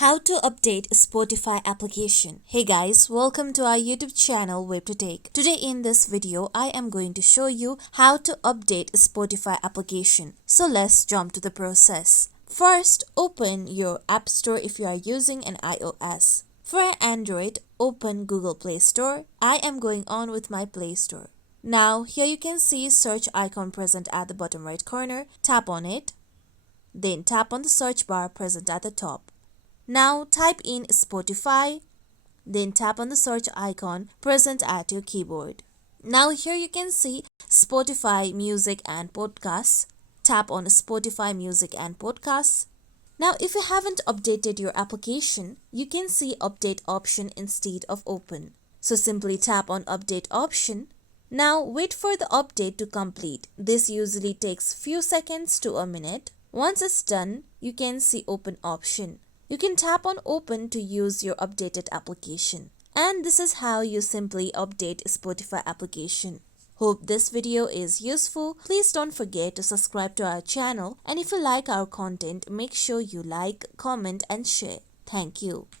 How to update Spotify application. Hey guys, welcome to our YouTube channel Web to Take. Today in this video, I am going to show you how to update Spotify application. So let's jump to the process. First, open your App Store if you are using an iOS. For an Android, open Google Play Store. I am going on with my Play Store. Now, here you can see search icon present at the bottom right corner. Tap on it. Then tap on the search bar present at the top. Now type in Spotify, then tap on the search icon present at your keyboard. Now here you can see Spotify Music and Podcasts. Tap on Spotify Music and Podcasts. Now if you haven't updated your application, you can see update option instead of open. So simply tap on update option. Now wait for the update to complete. This usually takes few seconds to a minute. Once it's done, you can see open option. You can tap on open to use your updated application. And this is how you simply update Spotify application. Hope this video is useful. Please don't forget to subscribe to our channel, and if you like our content, make sure you like, comment and share. Thank you.